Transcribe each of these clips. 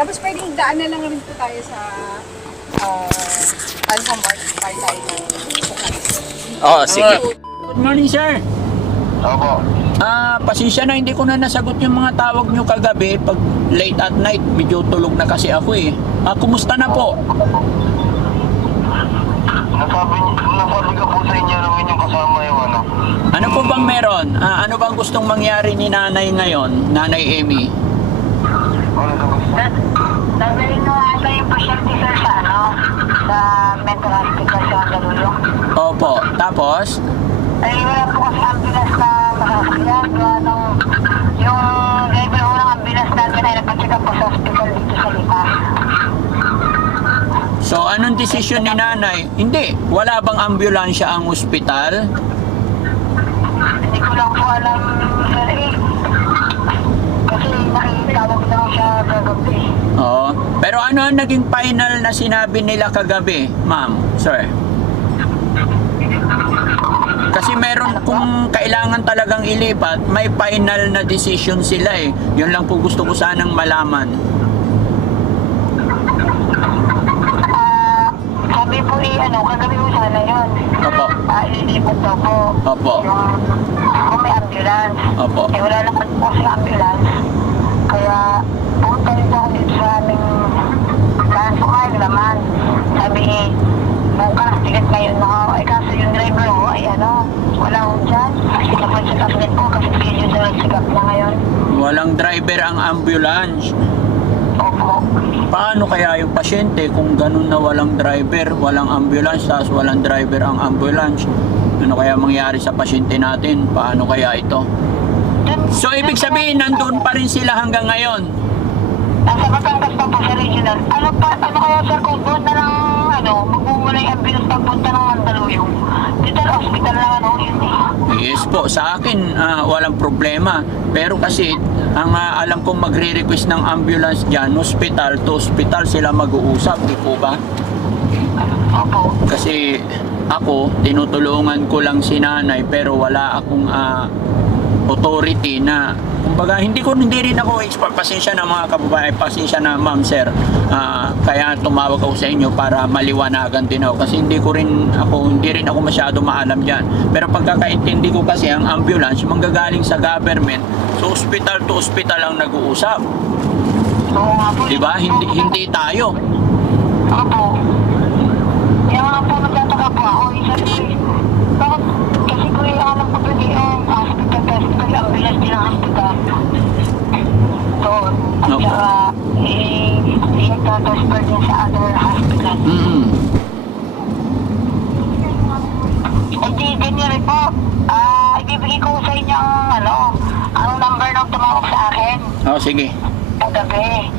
Tapos pwedeng daan na lang rin po tayo sa Alpha Mart tayo. Oh, sige. Good morning, sir. Opo. Pasensya na, hindi ko na nasagot yung mga tawag nyo kagabi. Pag late at night, medyo tulog na kasi ako eh. Kumusta na po? Nasabi ka po sa inyo ng inyong kasama yung ano. Ano po bang meron? Ano bang gustong mangyari ni nanay ngayon, nanay Amy? Ano sa gusto? Dadalhin mo ata yung pasyente sir sa sa mental hospital sa Galulong. Opo, tapos? Ay wala po kasi ambulance na makakasakyan. Yung driver ko ng ambulance natin ay nagpa-check up po sa hospital dito sa Lipa. So, anong desisyon ni nanay? Hindi, wala bang ambulansya ang ospital? Hindi ko lang po alam sir eh. Kasi nakitawag lang siya kagabi. Oo. Pero ano ang naging final na sinabi nila kagabi, ma'am, sir? Kasi meron, kung kailangan talagang ilipat, may final na decision sila eh. Yun lang po gusto ko sanang malaman. Sabi po kagabi mo sana yun. Opo. Ililipat daw po. Opo. Kung may ambulance. Opo. Eh wala naman po kasi ambulance. Kaya punta rin po ako dito sa aming transport naman. Sabi bukas ticket ngayon na ako. Eh kaso yung driver ko ay wala ko dyan. Nagpa-check up din po kasi video daw nag-check up na ngayon. Walang driver ang ambulance. Opo. Paano kaya yung pasyente kung ganun na walang driver, walang ambulance, tapos walang driver ang ambulance? Ano kaya mangyari sa pasyente natin? Paano kaya ito? So, ibig sabihin, nandun pa rin sila hanggang ngayon? Nasa Batangas pa po sa regional. Ano kaya sir kung doon na lang magmumula yung ambulance papunta ng Mandaluyong? Dito na hospital naman yun eh. Yes po, sa akin walang problema. Pero kasi ang alam kong magre-request ng ambulance dyan, hospital to hospital sila mag-uusap, di po ba? Opo. Kasi ako, tinutulungan ko lang si nanay pero wala akong authority na, kumbaga, hindi rin ako expert. Pasensya na mga kababayan, pasensya na ma'am, sir. Kaya tumawag ako sa inyo para maliwanagan din ako kasi hindi rin ako masyado maalam diyan. Pero pagkakaintindi ko kasi ang ambulance manggagaling sa government, so hospital to hospital ang nag-uusap. Oo nga po. 'Di ba? Hindi tayo. Opo. Kaya nga po nagtataka po ako. Bakit? Kasi ko alam ko doon hospital, ambulance din ang hospital. Doon. At saka, i-transfer din sa other hospital. Hindi, ganyan rin po. Ibibigay ko sa inyo ang number nung tumawag sa akin. Sige. Paggabi.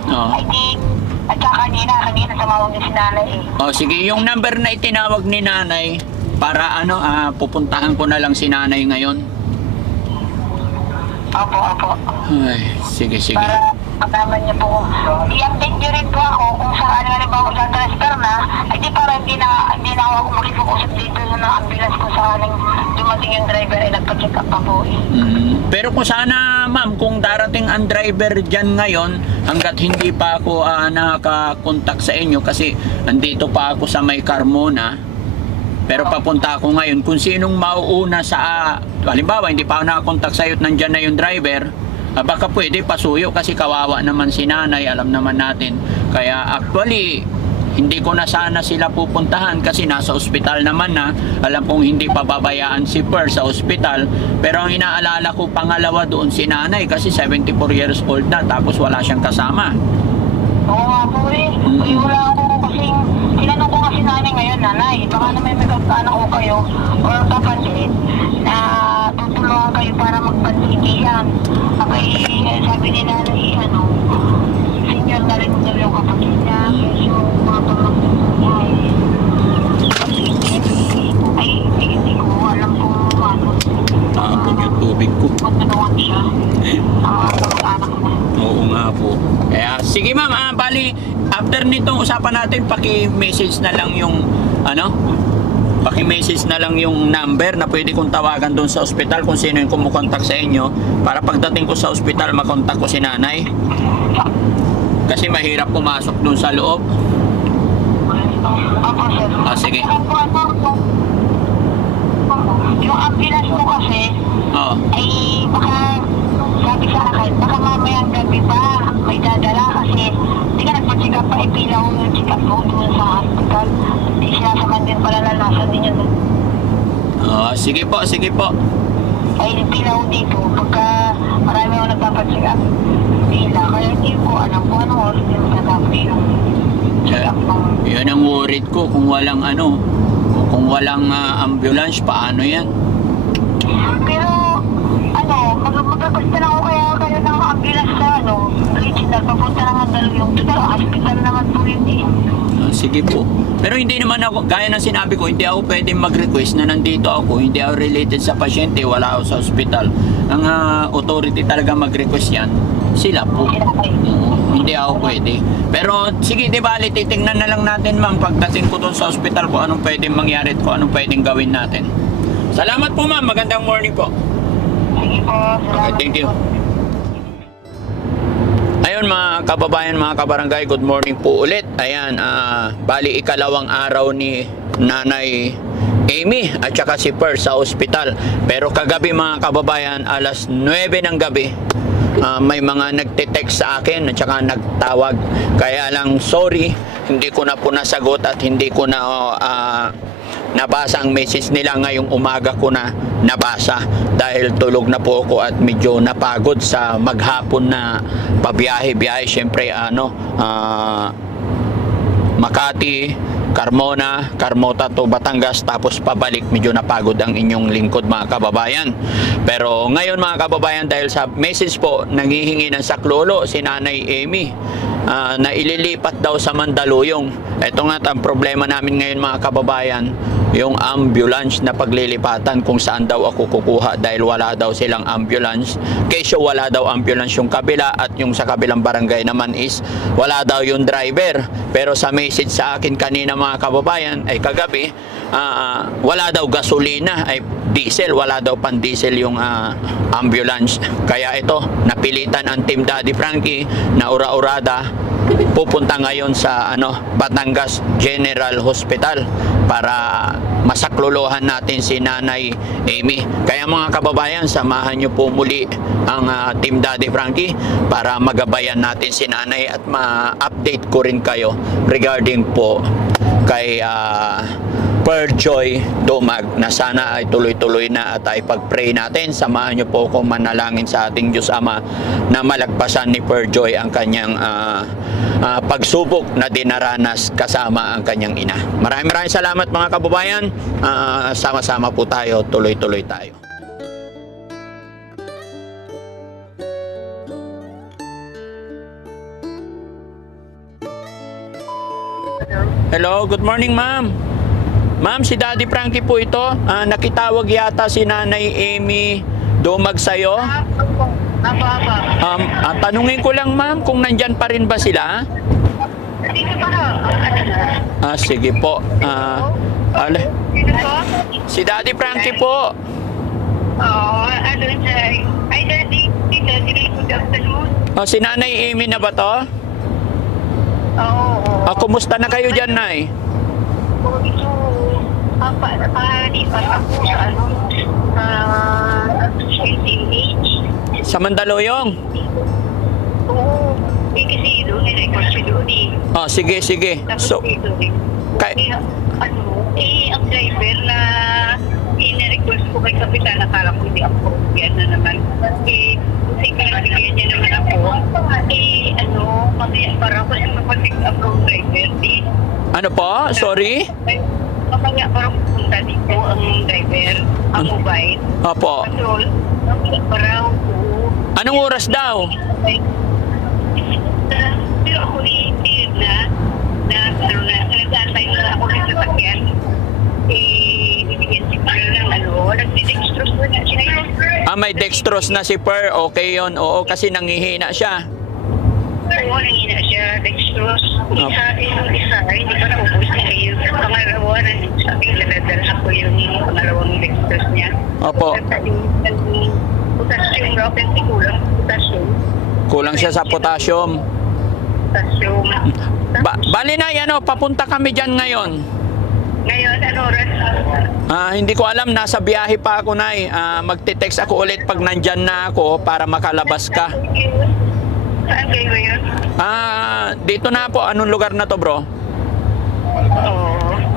At saka kanina tumawag din si nanay eh. Sige, yung number na itinawag ni nanay para pupuntahan ko na lang si nanay ngayon. Opo. Ay, sige. Para pagkaman niya po. I-update niyo rin po ako kung saan halimbawa sa-transfer na, di para hindi na ako makipag-usap dito na ambulance ko sa aling dumating yung driver ay nagpa-check up pa po eh. Pero kung sana ma'am, kung darating ang driver dyan ngayon, hanggat hindi pa ako nakaka-contact sa inyo kasi andito pa ako sa may Carmona, pero papunta ako ngayon, kung sinong mauuna sa, halimbawa hindi pa ako nakakontak sa'yo at nandyan na yung driver, baka pwede pasuyo kasi kawawa naman si nanay, alam naman natin. Kaya actually, hindi ko na sana sila pupuntahan kasi nasa ospital naman na. Alam kong hindi pa babayaan si Per sa ospital, pero ang inaalala ko pangalawa doon si nanay kasi 74 years old na tapos wala siyang kasama. Oo nga po eh. Wala ako kasing, tinanong ko kasi nanay ngayon, nanay, baka naman may magkakaano ko kayo or kapansin na tutulungan kayo para magpansigihan. Okay, sabi ni nanay, senior na rin daw yung kapatid niya, so mga pamangkin niya ay hindi ko alam kung Tapon yung tubig ko. matulungan siya. Anak na. Oo nga po. Kaya, sige ma'am, bali, after nitong usapan natin, paki-message na lang yung, paki-message na lang yung number na pwede kong tawagan doon sa ospital kung sino yung kumukontak sa inyo para pagdating ko sa ospital, makontak ko si nanay. Kasi mahirap pumasok dun sa loob. Opo, sir. Ah, sige. Yung ambulance ko kasi, Oo. ay baka, sabi sa akin, baka mamayang gabi pa may dadala kasi hindi ka nagpa-check up pa, ipilaw yung check up mo doon sa hospital. Sinasaman din pala na nasa din yun. Sige po, sige po. Ay, ipilaw dito pagka marami ako nagpapacheck up. Pila, kaya hindi ko alam kung anong oras din matatapos yung check up ng... Yan ang worried ko kung walang kung walang ambulance, paano yan? Pero, magkakasta na ako kaya kayo ng ambulance sa regional, papunta naman dalawang pero hospital naman po yun eh. Sige po. Pero hindi naman ako, gaya ng sinabi ko, hindi ako pwedeng mag-request na nandito ako. Hindi ako related sa pasyente, wala ako sa ospital. Ang authority talaga mag-request yan, sila po. Hindi ako pwede. Pero sige, di bali, titingnan na lang natin ma'am pagdating ko doon sa ospital kung anong pwedeng mangyari at kung anong pwedeng gawin natin. Salamat po ma'am, magandang morning po. Sige po, Okay, salamat thank you. po. Ayun mga kababayan, mga kabarangay, good morning po ulit. Ayan, bali ikalawang araw ni Nanay Amy at saka si Per sa ospital. Pero kagabi mga kababayan, alas 9 ng gabi, may mga nagte-text sa akin at saka nagtawag. Kaya lang sorry, hindi ko na po nasagot at hindi ko na nabasa ang message nila ngayong umaga ko na nabasa dahil tulog na po ako at medyo napagod sa maghapon na pabiyahe-biyahe. Siyempre Makati, Carmota to Batangas tapos pabalik, medyo napagod ang inyong lingkod mga kababayan. Pero ngayon mga kababayan, dahil sa message po nanghihingi ng saklolo si Nanay Amy na ililipat daw sa Mandaluyong. Ito nga ang problema namin ngayon mga kababayan, yung ambulance na paglilipatan kung saan daw ako kukuha dahil wala daw silang ambulance. Kesyo wala daw ambulance yung kabila at yung sa kabilang barangay naman is wala daw yung driver. Pero sa message sa akin kanina mga kababayan ay kagabi, wala daw gasolina, ay diesel, wala daw pan diesel yung ambulance. Kaya ito, napilitan ang Team Daddy Frankie na ura-urada pupunta ngayon sa Batangas General Hospital para masaklolohan natin si Nanay Amy. Kaya mga kababayan, samahan nyo po muli ang Team Daddy Frankie para magabayan natin si Nanay at ma-update ko rin kayo regarding po kay Perjoy Dumag na sana ay tuloy-tuloy na at ay pag-pray natin. Samahan nyo po kung manalangin sa ating Diyos Ama na malagpasan ni Perjoy ang kanyang pagsubok na dinaranas kasama ang kanyang ina. Maraming salamat mga kababayan. Sama-sama po tayo, tuloy-tuloy tayo. Hello, good morning ma'am. Ma'am, si Daddy Frankie po ito. Nakitawag yata si Nanay Amy Dumag sa'yo. Tanungin ko lang ma'am kung nandyan pa rin ba sila? Sige po. Si Daddy Frankie po. Si Nanay Amy na ba to? Oo. Kumusta na kayo dyan, Nay? Sa Mandaluyong? Oo. Kasi doon, nilagay siya doon eh. Sige. So, ang driver na ina-request ko kay Kapitan, nakala ko hindi ako yan na naman. Kasi pinabigyan niya naman ako. Mamaya parang ko siya mapag-pick up ng driver. Ano po? Sorry? Mamaya parang pupunta dito ang driver, ang mobile. Opo. Patrol, mamaya parang Anong oras daw? pero ako ni-clear nag-assign na ako ng sasakyan. Bibigyan si Per ng nagdi-dextrose na siya yun. May dextrose na si Per. Okay yun. Oo, kasi nangihina siya. Oo, nangihina siya. Dextrose. Isa, hindi pa naubos na kayo. Pangalawa, sabi naladala ko yung pangalawang dextrose niya. Opo. Potassium raw, kasi kulang potassium. Kulang siya sa potassium. stasyon. Bali na, papunta kami dyan ngayon. Ngayon, ano oras? Hindi ko alam, nasa biyahe pa ako, Nay. Magte-text ako ulit pag nandyan na ako para makalabas ka. Saan kayo ngayon? Dito na po. Anong lugar na to, bro? Oo.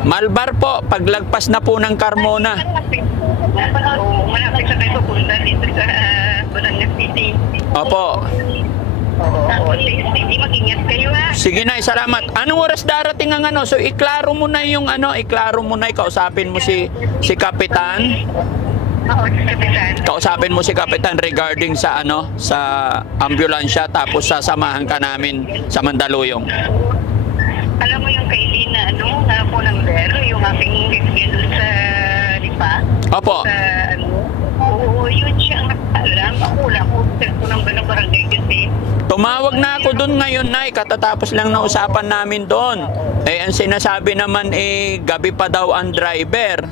Malbar po, paglagpas na po ng Carmona. Oo, malapit sa kayo pupunta dito sa Batangas City. Opo. Oo, sige, mag-ingat kayo ha. Sige, Nay, salamat. Anong oras darating ang So, iklaro mo na yung iklaro mo na, kausapin mo si Kapitan. Oo, Kapitan. Kausapin mo si Kapitan regarding sa sa ambulansya, tapos sasamahan ka namin sa Mandaluyong. Alam mo yung kay Lina, nga po number, yung aking bibigyan doon sa Lipa? Opo. Sa oo, yun siya ang nakaalam. Ako lang po, ng barangay kasi. Tumawag na ako doon ngayon, Nay. Katatapos lang na usapan namin doon. Ang sinasabi naman gabi pa daw ang driver.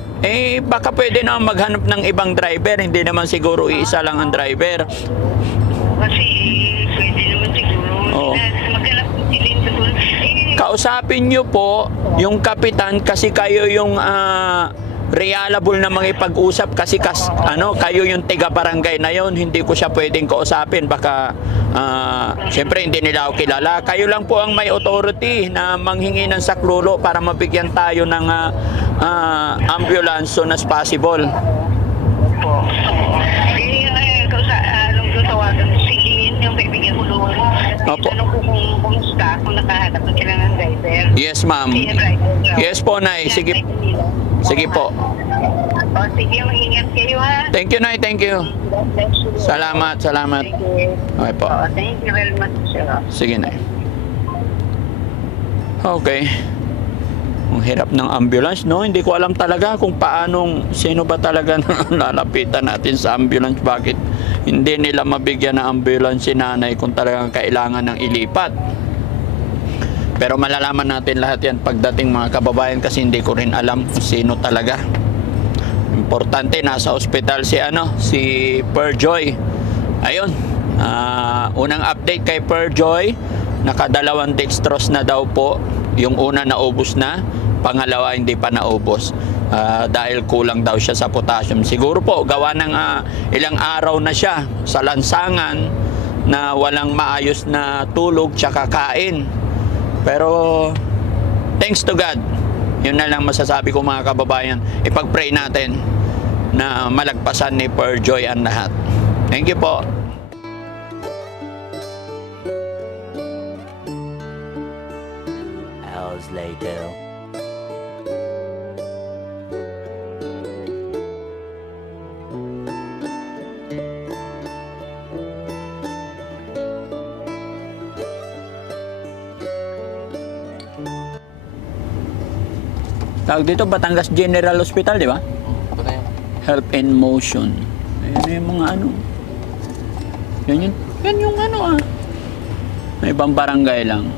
Baka pwede na maghanap ng ibang driver. Hindi naman siguro iisa lang ang driver. Kasi pwede naman siguro. Oo. Maghanap po si Linda doon. Kausapin niyo po yung kapitan kasi kayo yung reliable na makipag-usap kasi kayo yung tiga-barangay na yon. Hindi ko siya pwedeng kausapin. Baka siyempre hindi nila ako kilala. Kayo lang po ang may authority na manghingi ng saklolo para mabigyan tayo ng ambulance soon as possible. Po. Nung tawagan si Lin, yung kaibigan ko doon. Opo. Tanong ko kung kumusta, kung nakahanap na sila ng driver. Yes, ma'am. Yes po, Nay. Sige. Sige po. O, sige, mag-ingat kayo ha. Thank you, Nay. Thank you. Salamat. Sige. Okay po. Oh, thank you very much, sir. Sige, Nay. Okay. Ang hirap ng ambulance, no? Hindi ko alam talaga kung sino ba talaga lalapitan natin sa ambulance. Bakit hindi nila mabigyan ng ambulance si nanay kung talagang kailangan ng ilipat. Pero malalaman natin lahat yan pagdating, mga kababayan, kasi hindi ko rin alam kung sino talaga. Importante, nasa ospital si Perjoy. Ayun. Unang update kay Perjoy, nakadalawang dextrose na daw po. Yung una naubos na, pangalawa hindi pa naubos. Dahil kulang daw siya sa potassium. Siguro po gawa ng ilang araw na siya sa lansangan na walang maayos na tulog tsaka kain. Pero thanks to God, yun na lang masasabi ko, mga kababayan. Ipag-pray natin na malagpasan ni Perjoy ang lahat. Thank you po. Hours later. Tawag dito, Batangas General Hospital, di ba? Help in Motion. Ayan yung mga Yan yung may ibang barangay lang.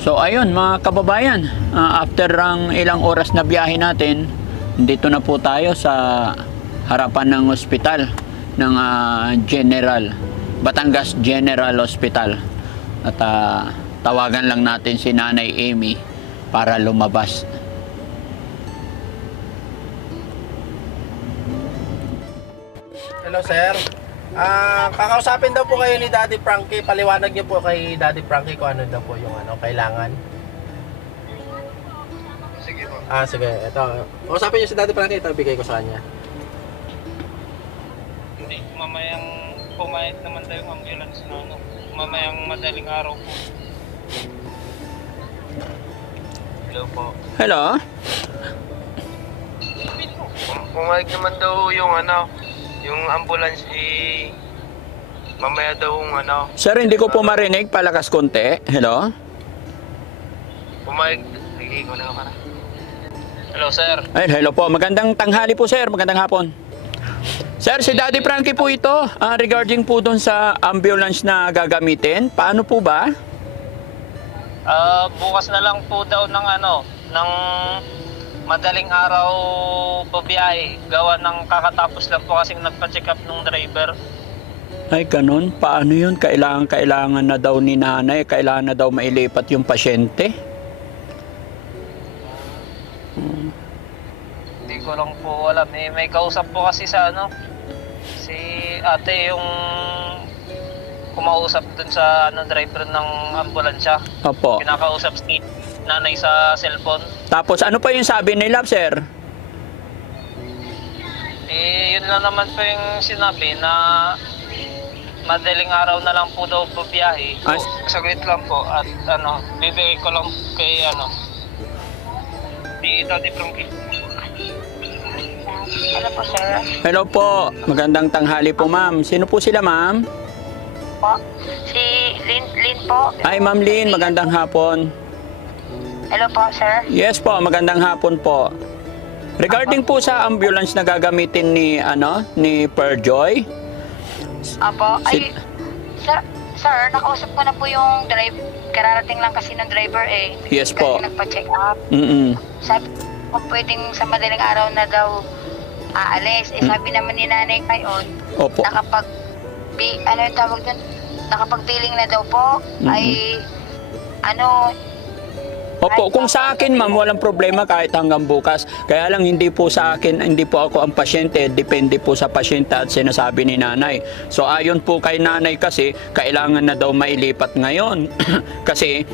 So ayun, mga kababayan, after ang ilang oras na biyahe natin, dito na po tayo sa harapan ng ospital ng Batangas General Hospital. At tawagan lang natin si Nanay Amy para lumabas. Hello, sir. Kakausapin daw po kayo ni Daddy Frankie. Paliwanag niyo po kay Daddy Frankie kung ano daw po yung kailangan. Sige po. Sige. Ito. Kausapin niyo si Daddy Frankie. Ito, bigay ko sa kanya. Hindi, mamayang pumayat naman tayo yung ambulance na mamayang madaling araw po. Hello po. Hello? Pumayag naman daw yung yung ambulance mamaya daw Sir, hindi ko po marinig. Palakas konti. Hello? pumayag. Sige, ko na para. Hello, sir. Ay, hello po. Magandang tanghali po, sir. Magandang hapon. Sir, si Daddy Frankie po ito. Regarding po doon sa ambulance na gagamitin. Paano po ba? Bukas na lang po daw ng ng madaling araw pabiyahe. Gawa ng kakatapos lang po kasing nagpa-check up ng driver. Ay, ganun. Paano yun? Kailangan na daw ni nanay, kailangan na daw mailipat yung pasyente? Hindi ko lang po alam. Eh, may kausap po kasi sa ano, si ate yung kumausap dun sa ano, driver ng ambulansya. Opo. Kinakausap si nanay sa cellphone. Tapos ano pa yung sabi nila, sir? Eh, yun lang naman po yung sinabi na madaling araw na lang po daw po biyahe. Ay. Saglit lang po at ano, bibigay ko lang kay ano, si Daddy Frankie. Ano po, sir? Hello po. Magandang tanghali po, ma'am. Sino po sila, ma'am? Po? Si Lynn po. Ay, Ma'am Lynn. Magandang hapon. Hello po, sir. Yes po, magandang hapon po. Regarding po sa ambulance na gagamitin ni Perjoy. Apo, Si- ay, sir, nakausap ko na po yung driver. Kararating lang kasi ng driver eh. Yes po. Kasi nagpa-check up. Mm-mm. Sabi ko pwedeng sa madaling araw na daw aalis. Eh sabi naman ni nanay ngayon, Opo. ano yung tawag dun? Nakapag-billing na daw po. Ay, ano, Opo, kung sa akin, ma'am, walang problema kahit hanggang bukas. Kaya lang hindi po sa akin, hindi po ako ang pasyente, depende po sa pasyente at sinasabi ni nanay. So ayon po kay nanay kasi, kailangan na daw mailipat ngayon. Kasi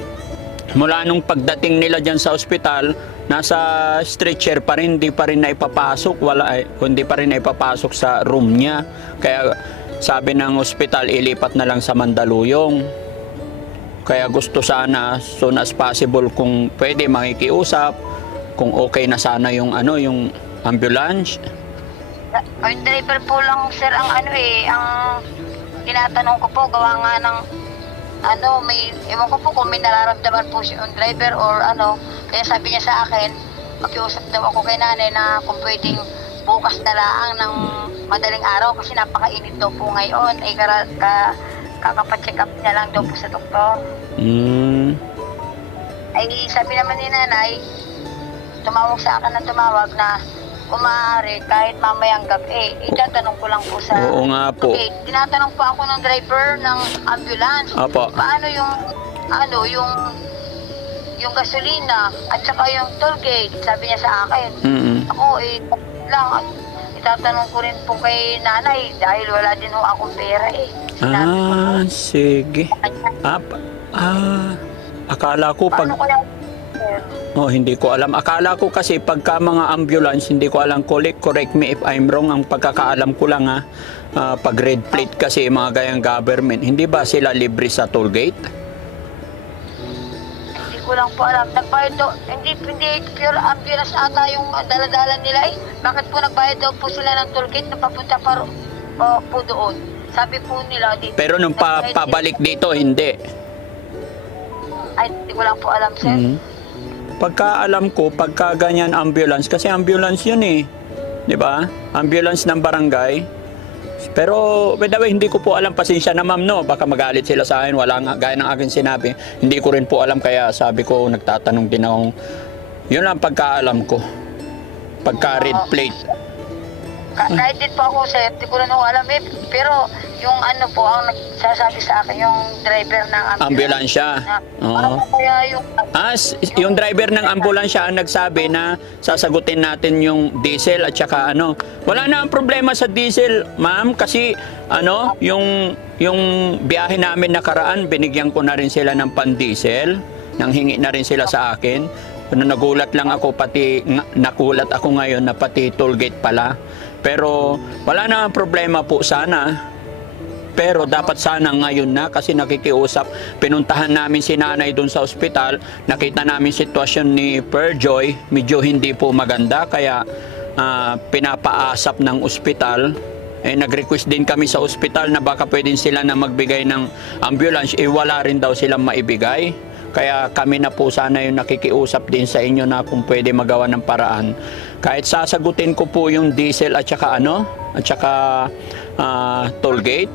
mula nung pagdating nila dyan sa ospital, nasa stretcher pa rin, hindi pa rin naipapasok, hindi pa rin naipapasok sa room niya. Kaya sabi ng ospital, ilipat na lang sa Mandaluyong. Kaya gusto sana soon as possible kung pwede makikiusap, kung okay na sana yung yung ambulance. yung driver po lang sir ang ang tinatanong ko po, gawa nga ng ewan ko po kung may nararamdaman po siya yung driver or kaya sabi niya sa akin, makiusap daw ako kay nanay na kung pwedeng bukas na lang ng madaling araw kasi napakainit daw po ngayon, ay kakapacheck up niya lang daw po sa doktor. Ay sabi naman ni nanay, tumawag sa akin na kung maaari kahit mamayang gabi, itatanong ko lang po sa... Oo nga po. Okay, tinatanong po ako ng driver ng ambulance. Opo. Paano yung gasolina at saka yung toll gate, sabi niya sa akin. Ako itatanong ko rin po kay nanay dahil wala din ho akong pera eh. Sinabi ko po. Sige. Akala ko pag... Paano kaya? hindi ko alam. Akala ko kasi pagka mga ambulance, hindi ko alam, correct me if I'm wrong, ang pagkakaalam ko lang pag red plate kasi mga gayang government, hindi ba sila libre sa toll gate? Hindi ko lang po alam. Nagbayad daw, hindi pure ambulance ata yung daladala nila eh. Bakit po nagbayad daw po sila ng toll gate na papunta po doon? Sabi po nila dito. Pero nung pabalik dito, hindi. Ay, hindi ko lang po alam, sir. Pagka alam ko, pagka ganyan ambulance, kasi ambulance yun eh. Di ba? Ambulance ng barangay. Pero, by the way, hindi ko po alam, pasensya na ma'am, no? Baka magalit sila sa akin, wala nga, gaya ng akin sinabi. Hindi ko rin po alam, kaya sabi ko, nagtatanong din ako. Yun lang pagkaalam ko. Pagka red plate. Kahit din po ako, sir, hindi ko rin ako alam eh. Pero, yung ang nagsasabi sa akin, yung driver ng Ambulansya. Oo. Kaya yung... Yung driver ng ambulansya ang nagsabi na sasagutin natin yung diesel at saka Wala na ang problema sa diesel, ma'am, kasi yung biyahe namin nakaraan, binigyan ko na rin sila ng pan-diesel, nang hingi na rin sila sa akin. Nagulat lang ako, nakulat ako ngayon na pati toll gate pala. Pero wala na ang problema po sana. Pero dapat sana ngayon na kasi nakikiusap. Pinuntahan namin si nanay doon sa ospital. Nakita namin sitwasyon ni Perjoy. Medyo hindi po maganda. Kaya pinapaasap ng ospital. Nag-request din kami sa ospital na baka pwedeng sila na magbigay ng ambulance. Wala rin daw silang maibigay. Kaya kami na po sana yung nakikiusap din sa inyo na kung pwede magawa ng paraan. Kahit sasagutin ko po yung diesel at saka toll gate.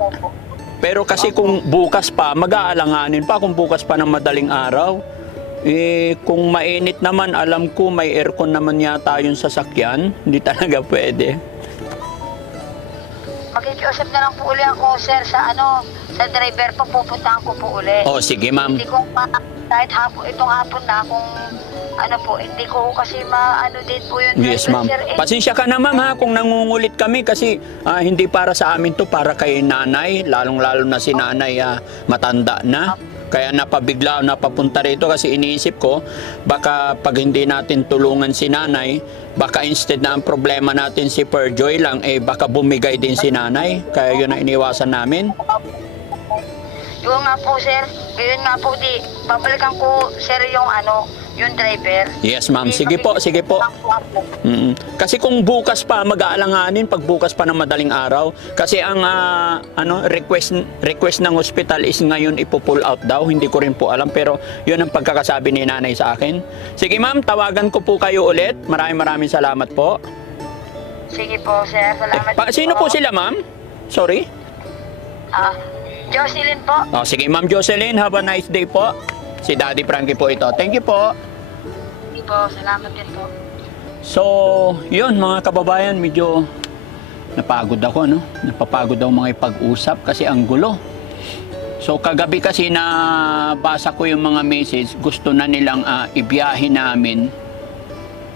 Pero kasi kung bukas pa, mag-aalanganin pa kung bukas pa ng madaling araw. Kung mainit naman, alam ko may aircon naman yata yung sasakyan. Hindi talaga pwede. makikiusap na lang po uli ako, sir, sa sa driver po, pupuntahan ko po uli. Oh, sige ma'am. Hindi ko kahit itong hapon na kung hindi ko kasi din po yun. Yes ma'am. Sir, Pasensya ka na ma'am ha kung nangungulit kami kasi hindi para sa amin to, para kay nanay, lalong-lalo na si nanay matanda na. Kaya napapunta rito kasi iniisip ko baka pag hindi natin tulungan si nanay, baka instead na ang problema natin si Perjoy lang, baka bumigay din si nanay. Kaya yun ang iniwasan namin. Yun nga po, sir. Yun nga po, babalikan ko, sir, yung driver. Yes ma'am, sige po, sige po. Kasi kung bukas pa, mag-aalanganin pag bukas pa ng madaling araw. Kasi ang request ng hospital is ngayon ipo-pull out daw. Hindi ko rin po alam, pero yun ang pagkakasabi ni nanay sa akin. Sige ma'am, tawagan ko po kayo ulit. Maraming salamat po. Sige po, sir. Salamat Sino po sila ma'am? Sorry? Jocelyn po. Oh, sige ma'am Jocelyn, have a nice day po. Si Daddy Frankie po ito. Thank you po. Sige po, salamat din po. So, yun mga kababayan, medyo napagod ako, no? Napapagod ako mga ipag-usap kasi ang gulo. So, kagabi kasi nabasa ko yung mga message, gusto na nilang ibiyahe namin.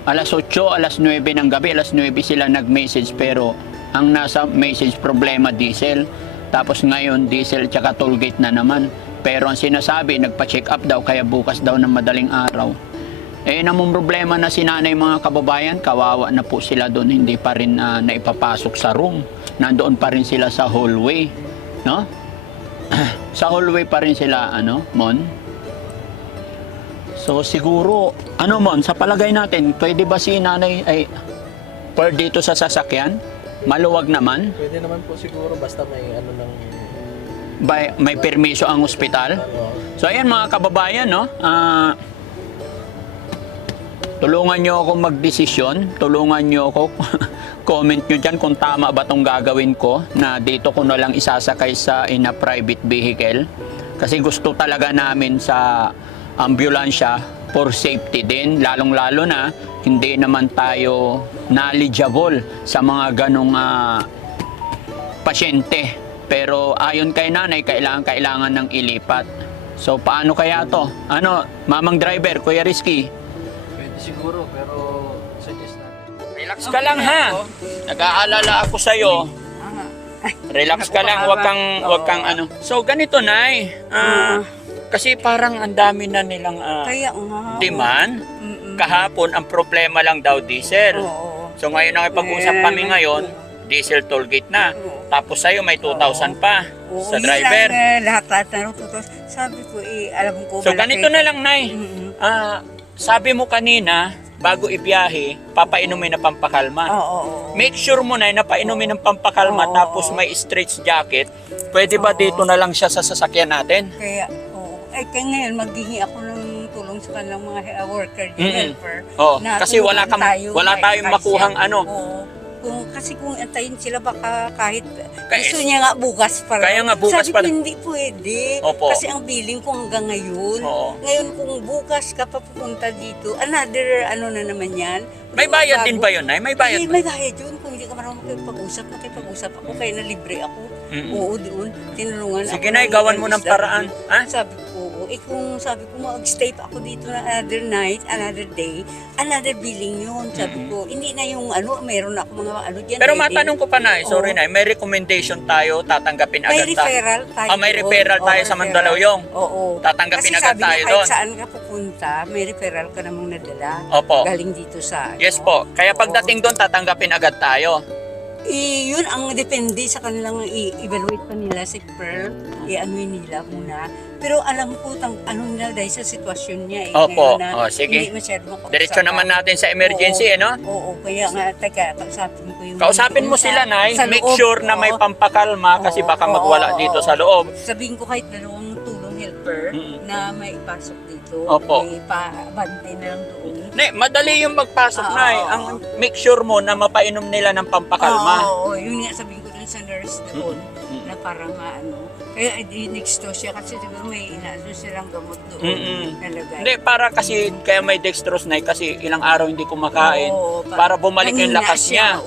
Alas 8, alas 9 ng gabi, alas 9 sila nag-message, pero ang nasa message problema diesel. Tapos ngayon, diesel tsaka tollgate na naman. Pero ang sinasabi, nagpa-check up daw, kaya bukas daw ng madaling araw. Namang problema na si nanay mga kababayan, kawawa na po sila doon, hindi pa rin naipapasok sa room. Nandoon pa rin sila sa hallway, no? Sa hallway pa rin sila, Mon? So siguro, Mon, sa palagay natin, pwede ba si nanay ay per dito sa sasakyan? Maluwag naman? Pwede naman po siguro, basta may May permiso ang ospital. So ayan mga kababayan, no? Tulungan nyo ako magdesisyon. Tulungan nyo ako. Comment nyo dyan kung tama ba itong gagawin ko na dito ko na lang isasakay in a private vehicle. Kasi gusto talaga namin sa ambulansya for safety din. Lalong-lalo na hindi naman tayo knowledgeable sa mga ganong pasyente. Pero ayon kay nanay, kailangan ng ilipat. So paano kaya to? Mamang driver, Kuya Rizky? Pwede siguro, pero suggest natin. Relax ka lang ha. Nag-aalala ako sa'yo. Relax ka lang, wag kang So ganito, Nay. Kasi parang ang dami na nilang demand. Kahapon, ang problema lang daw diesel. So ngayon nakipag-usap kami ngayon, diesel tollgate na. Tapos sa'yo may 2,000 pa sa driver. Lahat na 2,000. Sabi ko, alam ko. So ganito na lang, Nay. Sabi mo kanina, bago ibiyahe, papainumin na pampakalma. Make sure mo na napainumin ng pampakalma tapos may stretch jacket. Pwede ba dito na lang siya sa sasakyan natin? Kaya ngayon, maghihingi ako ng tulong sa kanilang mga worker, helper. Kasi wala tayong makuhang Kasi kung antayin sila baka kahit gusto niya nga bukas para. Kaya nga bukas sabi ko hindi pwede. Kasi ang billing ko hanggang ngayon. Ngayon kung bukas ka papupunta dito, another na naman yan. May bayad din ba yun, Nay? May bayad? May bayad yun. Kung hindi ka marunong makipag-usap ako, kaya na libre ako. Oo, doon. Tinulungan ako. Sige, Nay, gawan mo ng paraan. Sabi ko, kung sabi ko mag-stay pa ako dito na another night, another day, another billing yun. Sabi ko, hindi na yung meron ako mga dyan. Pero matanong ko pa, Nay, sorry, Nay, may recommendation tayo, tatanggapin agad May referral tayo. May referral tayo sa Mandaluyong. Oo. Tatanggapin agad tayo doon. Kasi sabi kahit saan ka pupunta, may referral ka namang nadala. Galing dito sa Yes po. Kaya pagdating doon, tatanggapin agad tayo. Yun ang depende sa kanilang i-evaluate pa nila si Pearl. I-anuin nila muna. Pero alam ko, nila dahil sa sitwasyon niya. Opo. Sige. Hindi masyado makausap. Diretso naman natin sa emergency, no? Oo. Kaya nga, kausapin ko yung... Kausapin mo sila, Nay. Make sure na may pampakalma kasi baka magwala dito sa loob. Sabihin ko kahit dalawang tulong helper na may ipasok dito. Opo. May pabante na lang doon. Madali yung magpasok, Nay. Ang make sure mo na mapainom nila ng pampakalma. Oo. Yun nga sabihin ko dun sa nurse doon na parang kaya i-dextrose siya kasi siguro may inaano silang gamot doon nalagay. Hindi, para kasi kaya may dextrose, Nay, kasi ilang araw hindi kumakain para bumalik yung lakas niya.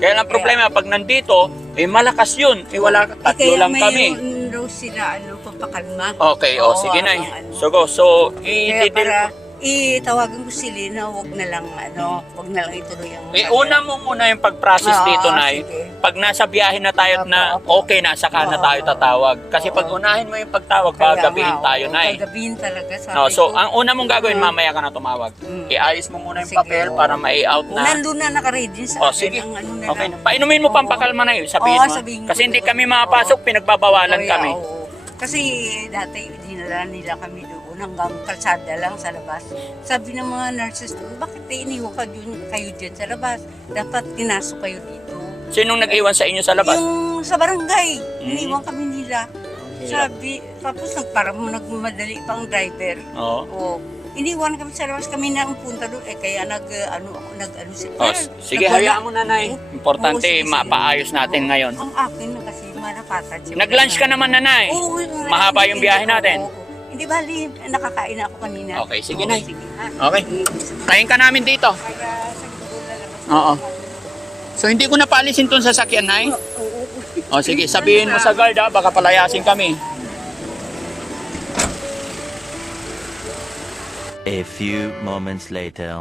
Kaya lang problema, pag nandito, malakas yun. Wala, tatlo Kaya lang kami. mayroon daw sila, pampakalma. Okay, Oo, sige na. habang ano. So, Kaya para itawagan ko sila na wag na lang ituloy ang una mo muna yung pag-process Oo, dito, Nay. sige. Pag nasa biyahe na tayo na Opo. okay na, saka na Oo, tayo tatawag. Kasi oo. pag unahin mo yung pagtawag, Kaya gagabihin nga, tayo, oo, Nay. Gagabihin talaga, sabi No, so, ko. ang una mong gagawin, Mm. mamaya ka na tumawag. Mm. Iayos mo muna yung Sige, papel oo. para ma-out na. Nandun na nakaready Oh, sa akin sige. ang ano na Okay. lang. Painumin mo Oo. pampakalma na yun, sabihin Oo, mo. sabihin Kasi ko hindi doon. kami makapasok, pinagbabawalan Kaya, kami. oo. Kasi dati dinala nila kami doon hanggang kalsada lang sa labas. Sabi ng mga nurses doon, bakit iniwan kayo dyan sa labas? Dapat pinasok kayo dito. Sinong nag-iwan sa inyo sa labas? Yung sa barangay, Mm. iniwan kami nila. Sabi, tapos nagmadali pang driver. Oo. Oo. Iniwan kami sa labas, kami na ang punta doon. Kaya nag-ano si Oh, sige, hayaan mo na, Nay. Importante, Oo, sige, sige. mapaayos natin ngayon. Ang akin na kasi marapatan. Nag-lunch ka naman, Nanay. Oo, Mahaba yung biyahe natin. Oo. Hindi bali, nakakain ako kanina. Okay, sige, Oo, Nay. sige, ha? Okay. Sige. Tayin ka namin dito. Kaya sa gulo lalabas. Oo. So, hindi ko na paalisin tong sasakyan, Nay. Oo. O, sige, sabihin mo sa guard, baka palayasin kami. A few moments later.